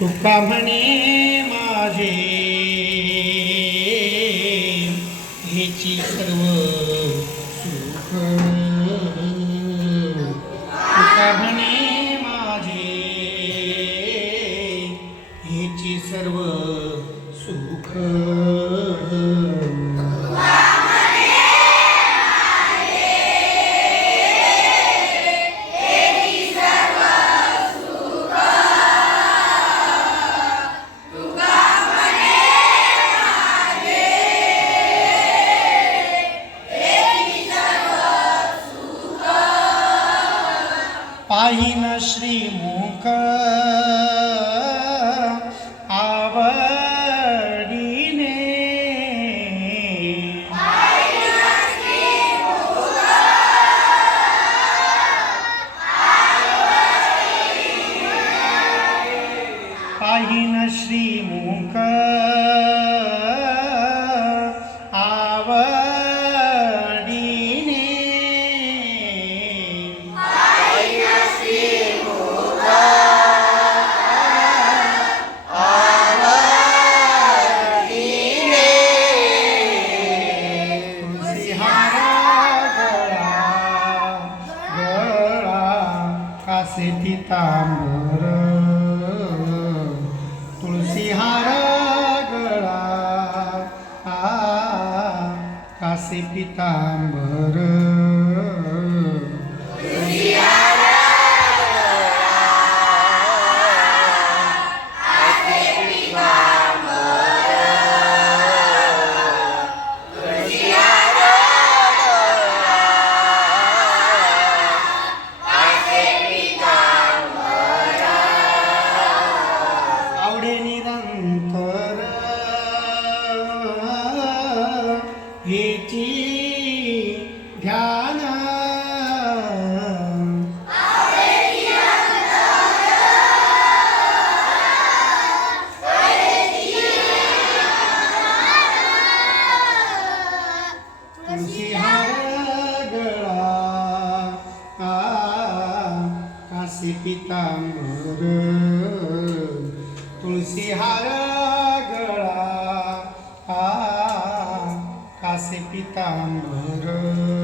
तुका म्हणे माझे? हेची सर्व पाहिन श्रीमुख कासे तांबर तुळसी हार गळा कासे पितांबर हेची ध्यान. तुळशी हार गळा काशी पितांबर. तुळशी हार गळा आ, काशी पितांबर